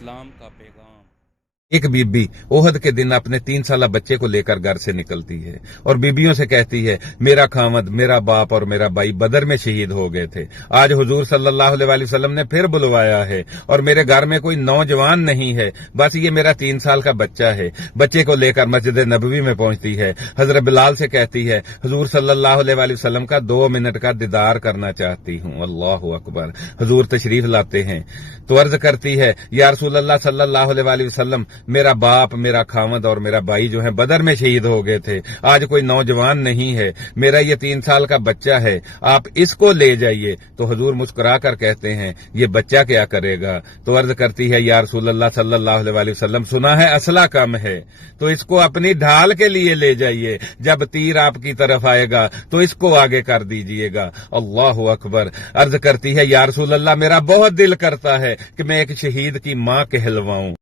इस्लाम का पैगाम। एक बीबी ओहद के दिन अपने 3 साल बच्चे को लेकर घर से निकलती है और बीबियों से कहती है, मेरा खामद, मेरा बाप और मेरा भाई बदर में शहीद हो गए थे। आज हुजूर सल्लल्लाहु अलैहि वसल्लम ने फिर बुलवाया है और मेरे घर में कोई नौजवान नहीं है, बस ये मेरा 3 साल का बच्चा है। बच्चे को लेकर मस्जिद नबवी में पहुंचती है। हजरत बिलाल से कहती है, हुजूर सल्लल्लाहु अलैहि वसल्लम का 2 मिनट का दीदार करना चाहती हूँ। अल्लाहु अकबर। हुजूर तशरीफ लाते हैं तो अर्ज करती है, या रसूल अल्लाह सल्लल्लाहु अलैहि वसल्लम, मेरा बाप, मेरा खामद और मेरा भाई जो है बदर में शहीद हो गए थे। आज कोई नौजवान नहीं है, मेरा ये 3 साल का बच्चा है, आप इसको ले जाइए। तो हुजूर मुस्कुरा कर कहते हैं, ये बच्चा क्या करेगा? तो अर्ज करती है, या रसूल अल्लाह सल्लल्लाहु अलैहि वसल्लम, सुना है असला कम है, तो इसको अपनी ढाल के लिए ले जाइए। जब तीर आपकी तरफ आएगा तो इसको आगे कर दीजिएगा। अल्लाहु अकबर। अर्ज करती है, या रसूल अल्लाह, मेरा बहुत दिल करता है कि मैं एक शहीद की मां कहलवाऊं।